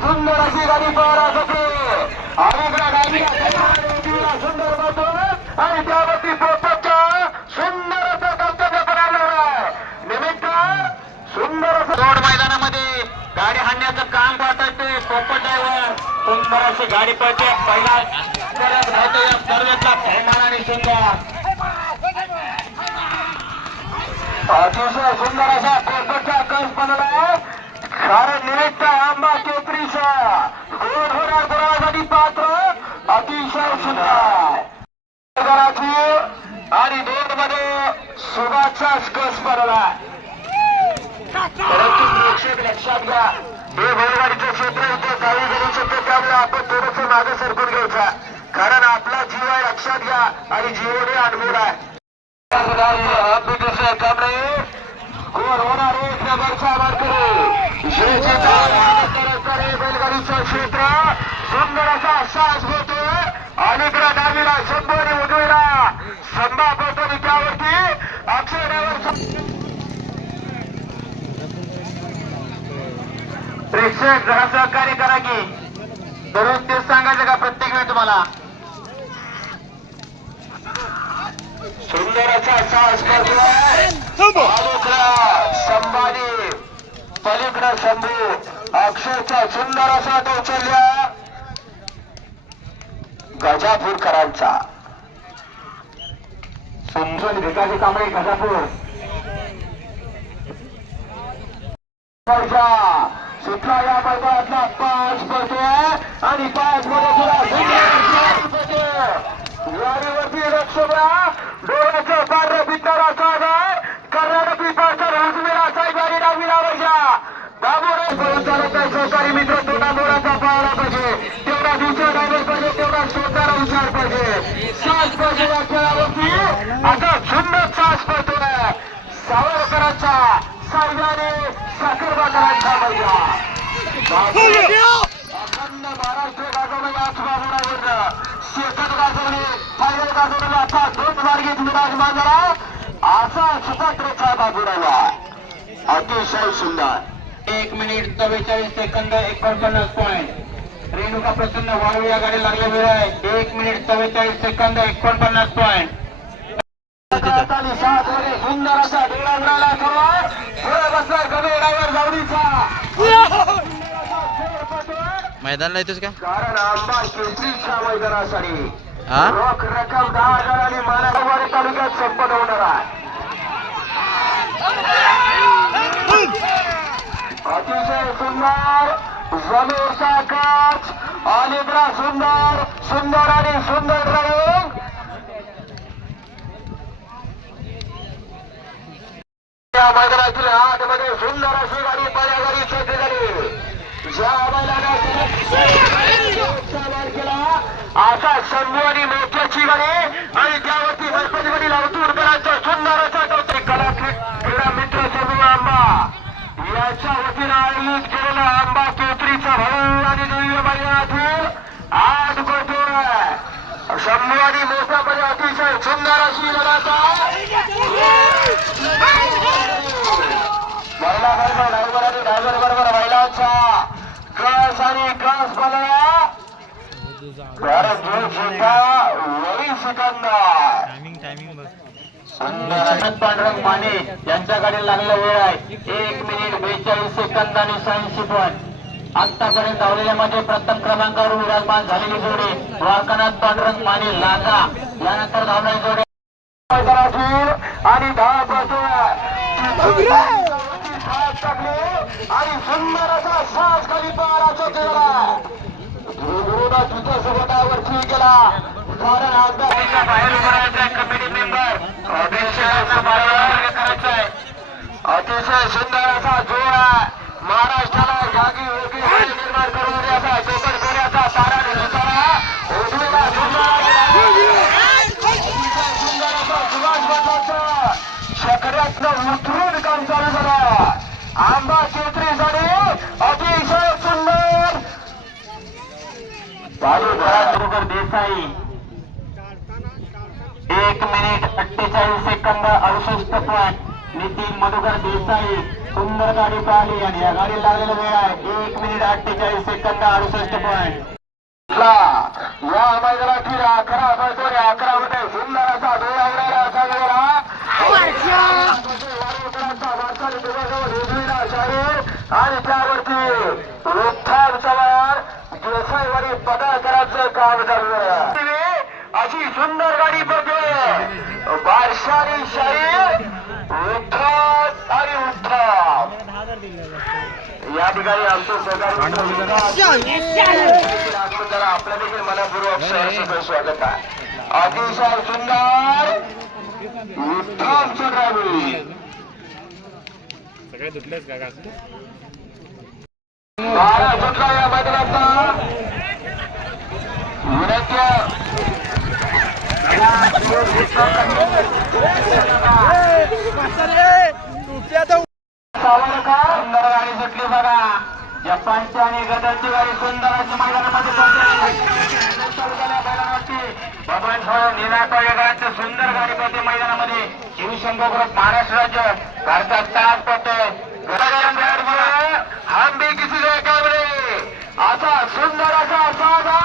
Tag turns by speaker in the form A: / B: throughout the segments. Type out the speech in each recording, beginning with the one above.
A: सुंदर अशी गाडी सुंदर आणि त्यावरती सुंदर कर्तव्य निमित्त सुंदर असं
B: रोड मैदानामध्ये गाडी हाणण्याचं काम पाहतात ते पोपट ड्रायव्हर. सुंदर अशी गाडी पळते. पहिला या स्पर्धेतला बहुमान आणि सुंदर.
A: अतिशय सुंदर असा पोपटचा कंस बनवला. कारण निमित्त आंबा केपरीचा गोड होणार गुणासाठी पात्र अतिशय सुंदर. घराची आणि दोन मध्ये सुभाषचा कस पडला. परंतु प्रेक्षक लक्षात घ्या हे बैलगाडीचं क्षेत्र इथे काही करू शकतो त्यामुळे आपण थोडस मागे सरकून घ्यायचा. कारण आपला जीव आहे लक्षात घ्या. आणि जीवने अनुभव आहे. अद्भुत कमरे कोण होणार एक नंबरचा वारकरी. बैलगाडीचं क्षेत्र सुंदर असा सास होतोय अलीकडे डावीला शंभर उजवीला संभा पडतो त्यावरती अक्षय ड्रायव्हर
B: प्रेक्षक जरा सहकार्य करा की. दररोज तेच सांगायचं का प्रत्येक वेळ तुम्हाला?
A: सुंदर असा सास करतोय संभाजी. पलीकडं शंभू अक्षयचा सुंदर असा तो उचलल्या गजापूरकरांचा. समजून भिकाजी कांबळे गजापूर. वर्षा सुटला या मैदानातला पाच पडतो आणि पाच मध्ये तुला गाडीवरती लक्ष डोळ्याचं पांढरं पित्तारा साध कर्नाटक पिपाचा राजमेला साहेब गाडी डावी लावायच्या आहे सहकारी मित्र पाळला पाहिजे. तेवढा पाहिजे तेवढा स्वतःला विचार पाहिजे. सास पाहिजे या खेळावरती. आता सुंदर सास पडतोय. सावरकरांचा मैया अखंड महाराष्ट्र गाजवलं याच बाबुरावर शेतात गाजवले फायनल गाजवले आता दोन मार्गीत विराजमान झाला असा सुपात्रेचा बाबुरावा अतिशय सुंदर.
B: एक मिनिट चव्वेचाळीस सेकंद एकोणपन्नास पॉईंट रेणुका प्रसन्न वाळू या गाडी लागल्या वेळ आहे. एक मिनिट चव्वेचाळीस सेकंद एकोणपन्नास पॉईंट
A: सुंदर असा डोळा बसला जावडीचा
C: मैदानला येतोस का
A: कारण आंबा केसरीच्या मैदानासाठी रोख रक्कम दहा हजार आणि मानवाडी तालुक्यात संपन्न होणार आहे. अतिशय सुंदर जमेचा काच अलिद्रा सुंदर सुंदर आणि सुंदर रंग. या मैदानातील आठमध्ये सुंदर अशी गाडी बऱ्या गाडी छोटी गाडी ज्या बैलाने केला असा शंभू आणि मोठ्याची गाडी आणि त्यावरती गणपती वडील अवतूर करायचा सुंदर असा तो कला क्रीडा मित्र शंभू आंबा याच्या वतीनं आयोजित केलेला आंबा केसरीचा भाऊ आणि दिव्य मैदानातील आठ गोटूर शंभू आणि अतिशय सुंदर अशी लढत महिला बरोबर ड्रायव्हर आणि ड्रायव्हर बरोबर महिलांचा क्रॉस आणि क्रॉस बनवा भारत जो जिंका वही सिकंदर
C: टायमिंग टायमिंग बघ
B: सुंदर पांडुरंग माने यांच्याकडे लागला वेळ आहे. एक मिनिट बेचाळीस सेकंद आणि शहाऐंशी पॉईंट आतापर्यंत धावलेल्यामध्ये प्रथम क्रमांकावर विराजमान झालेली जोडी द्वारकानाथ पांडुरंग माने लागा. यानंतर धावणारी जोडी
A: आणि दहा पासून आणि सुंदर असा सास खाली पाराचा केला गुरुना तुझ्या सोबतावरती गेला कारण आता
B: बाहेर कमिटी मेंबर अध्यक्षांना
A: अतिशय सुंदर असा जोर आहे. महाराष्ट्राला जागी योगी निर्माण करून देण्याचा कोकण कोण्याचा तारा दिसताना उजवीला सुंदर असा सुभाष पाटलाचं शकऱ्यातनं उतरून काम चालू झालं आंबा चेत्री झाली. अतिशय सुंदर.
B: चालू बरोबर देसाई. एक मिनिट अठ्ठेचाळीस सेकंद अडुसष्ट पॉईंट. नितीन मधुकर देसाई सुंदर गाडी पाहिली आणि या गाडीला लागलेला वेळ आहे. एक मिनिट अठ्ठेचाळीस सेकंद अडुसष्ट पॉईंट.
A: या मैदानातील अकरा बळतोरे अकरा मध्ये सुंदर असा दोन उडाला असा गेला आणि त्यावरती उत्थान चव्हाण पदाकरांचं काम चालू आहे अशी सुंदर गाडी बारशानी शाहीर उत्थान आणि उत्थान या ठिकाणी आमचं सहकारी आपल्या देखील मनापूर्वक सहर्ष स्वागत आहे. अतिशय सुंदर उत्तम सगळ्यावेळी बारा सुटला या मैदानाचा. विनंती
B: सावरकर सुंदर गाडी सुटली बघा जपानची आणि गदरची गाडी सुंदर अशी मैदानामध्ये बबन निनाटवाडकरांचं सुंदर गाडी पडते मैदानामध्ये शिवशंभो महाराष्ट्र राज्य भारतात तास पडतोय
A: हम भी किसी से काबले असा सुंदर असा साधा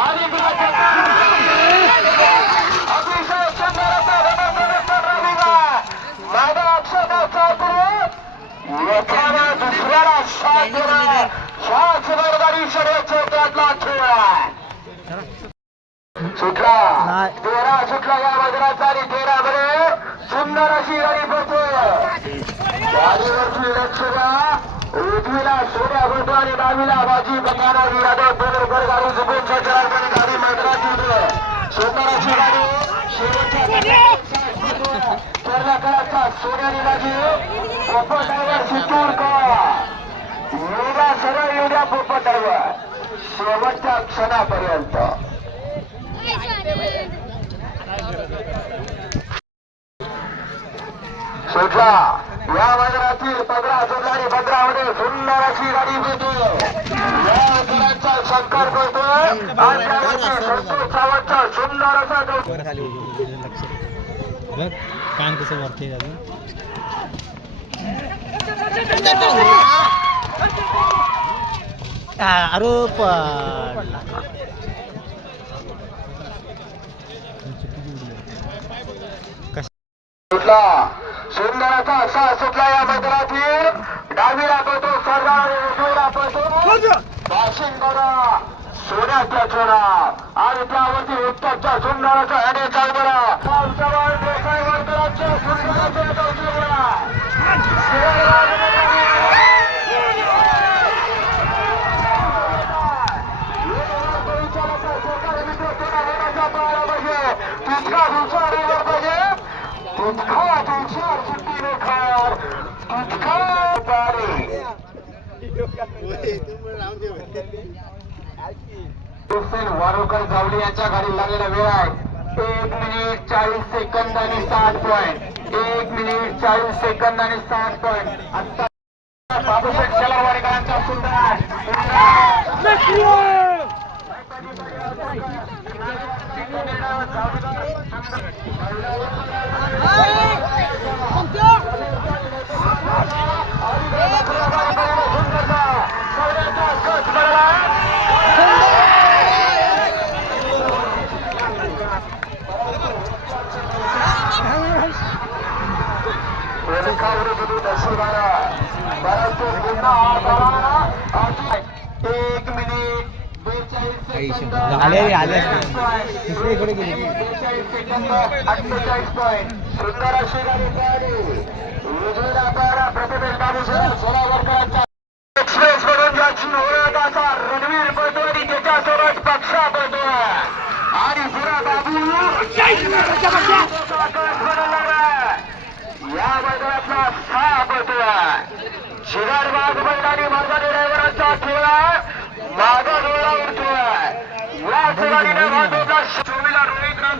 A: आणि अतिशय सुंदर शरीर क्षेत्रातला खेळ सुटला तेरा सुटला या वजनाचा आणि तेरा बरे. सुंदर अशी गाडी पडतो. गाडीवरची लक्ष द्या उजवीला सोन्या गोटो आणि डावीला बाजी बकाना यादव दोन गाडी झुकून सज्जरापणे गाडी मैदानात सुंदर अशी गाडी. शेवटच्या कर्नाटकाचा सोन्यानी बाजी सिद्धूर कवा योगा सरळ येऊ द्या पोपट ड्रायव्हर शेवटच्या क्षणापर्यंत सुटला या मैदानातील पंधरा सुटणारी पंधरामध्ये सुंदर अशी गाडी भेटू या करांचा शंकर करतो संतोष सावंतचा सुंदर असा
C: बघ कान कसं वरते पडला
A: सुटला. सुंदर असा असा सुटला या मैदानातील. डावीला पळतो सरदार उजवीला पळतो बाशिंगरा सोन्याच्या चोरा आणि त्यावरती उत्तरच्या सुंदर असा अने हुसेन वारोकर जावले यांच्या गाडी लागलेला वेळ आहे. एक मिनिट चाळीस सेकंद आणि सात पॉईंट एक मिनिट चाळीस सेकंद आणि सात पॉईंट आता बाबूशेठ शेलारवाडीकरांचा सुंदर
C: आले रे, आले. इकडे, इकडे गेले.
A: अठ्ठेचाळीस पॉईंट सुंदर अशी गाडी पाहिली उजवीला पारा प्रतिभेश बाबू सोलावरकरांचा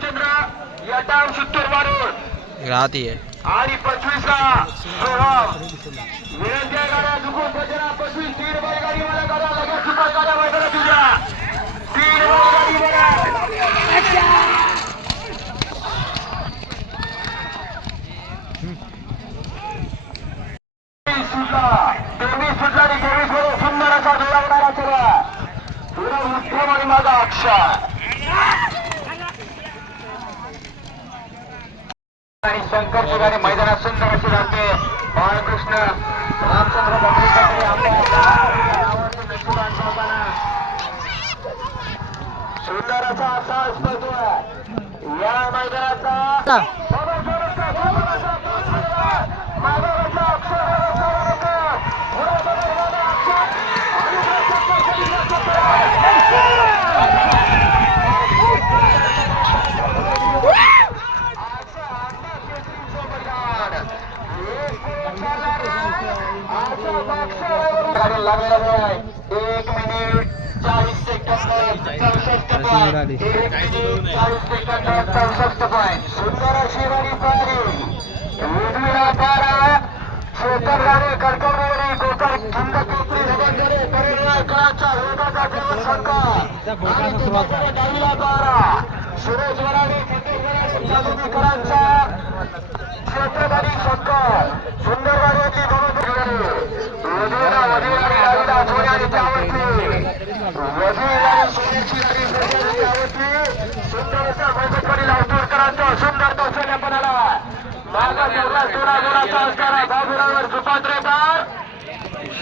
A: रामचंद्र यटाव सुत्तूर
C: राहते
A: आणि पंचवीसला सोहम विनंत्या गाड्या सज्जना पंचवीस तीन बैलगाडी मला गाड्या लगेच सुपर गाड्या मैदानात तुझ्या तीन बैलगाडी बघा सुटला असा लागणारा चला पुढे उत्तम आणि माझा अक्षर
B: आणि शंकर ठिकाणी मैदानात सुंदर अशी लागते बाळकृष्ण रामचंद्र
A: सुंदर असा असा स्पर्धू या मैदानाचा समोरचा समोरचा मागावरचा अक्षराचा वर्ग. पुढे बघा माझा अक्षर. आणि प्रत्येक कलीचा असा आता केसरीचं मैदान. एक गोल चालणार आहे. असा बक्षावर
B: गाडी लागलेला वेळ आहे एक मिनिट चाळीस सेकंद चौसष्ट पॉईंट एक मिनिट चाळीस सेकंद चौसष्ट पॉईंट
A: सुंदर अशी गाडी पाहिली उजवीला बारा शेतकऱ्याने कडकडवरी गोकर खिंड केसरी रबंजरे परिणय कळाचा वेगाचा देव संघ आणि तिच्याकडे डावीला बारा सुरेश वराडे जादूनीकरांचा क्षेत्रधारी शंकर सुंदर गाडीची दोन डावीला सोन्या आणि त्यावरती सोन्याची गाडी मोठ्याने त्यावरती सुंदर असा सुंदर कौशल्यपणाला मागा ठेवला जोरा जोराचा असणारा बाबुरावर सुपात्रेकर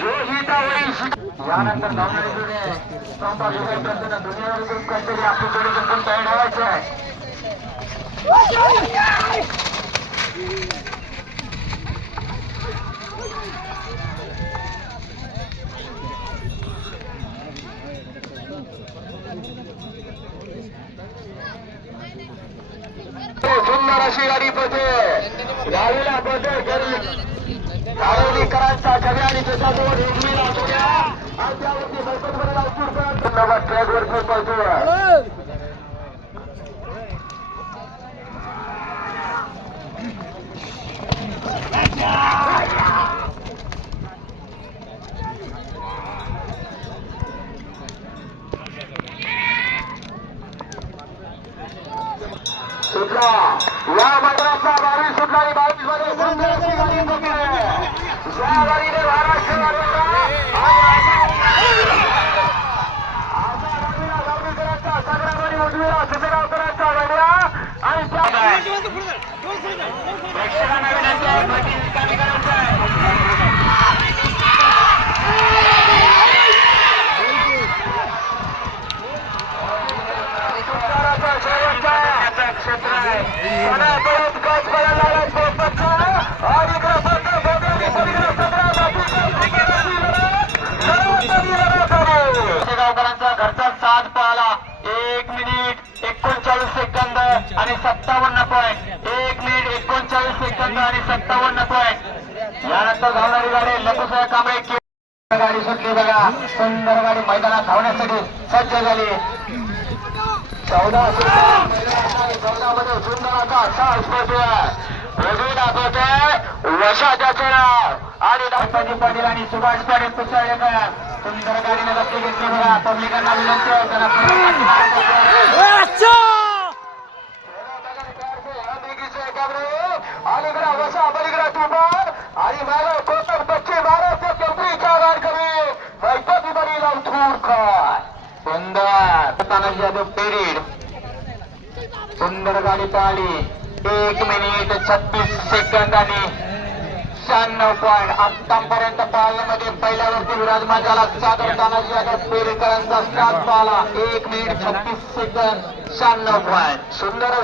A: योहितावरी
B: यानंतर धावणारी जोडी संपा सुरेश करताना दुनियावर घेऊन काहीतरी आपली जोडी जिंकून तयार ठेवायची आहे.
A: सुंदर अशी गाडी पळते गाडीला पळते काळोलीकरांचा कवी आणि त्याच्याजवळ उजवीला सोन्या आणि त्यावरती बैठकमध्ये लावतूरकर या मैदानाचा बावीस सुटला बावीसमध्ये गाडी या गाडीने महाराष्ट्र क्षेत्र आहे सणा परत गज पडायला लागला पोपटचा. आणि इकडं पडतं भोगवती, पलीकडं सतरा बाजूचं क्रिकेटची लढत. लढत आणि लढत आहे.
B: गावकरांचा घरचा साथ पाहला एक मिनिट एकोणचाळीस सेकंद आणि सत्तावन्न पॉईंट एक मिनिट एकोणचाळीस सेकंद आणि सत्तावन्न पॉईंट यानंतर धावणारी गाडी लघुसाहेब कांबळे गाडी सुटली बघा. सुंदर गाडी मैदानात धावण्यासाठी सज्ज झाली.
A: चौदा चौदा मध्ये सुंदराचा असा स्पर्धू आहे दाखवते वशाच्या नाव आणि
B: गणपती पाटील आणि सुभाष पाटील कुसळलेकर सुंदर गाडीने लक्ष घेतली बघा. पब्लिकांना विनंती आहे त्यांना
A: अलीकडा आणि कोकण पश्चिम महाराष्ट्र
B: सुंदर. तानाजी यादव पेरीड. सुंदर गाडी पाहिली एक मिनिट छत्तीस सेकंद आणि शहाण्णव पॉईंट आतापर्यंत पाहण्यामध्ये पहिल्यावरती विराजमान झाला सागर तानाजी यादव पेरीकरांचा स्टार्ट पाहिला एक मिनिट छत्तीस सेकंद शहाण्णव पॉईंट
A: सुंदर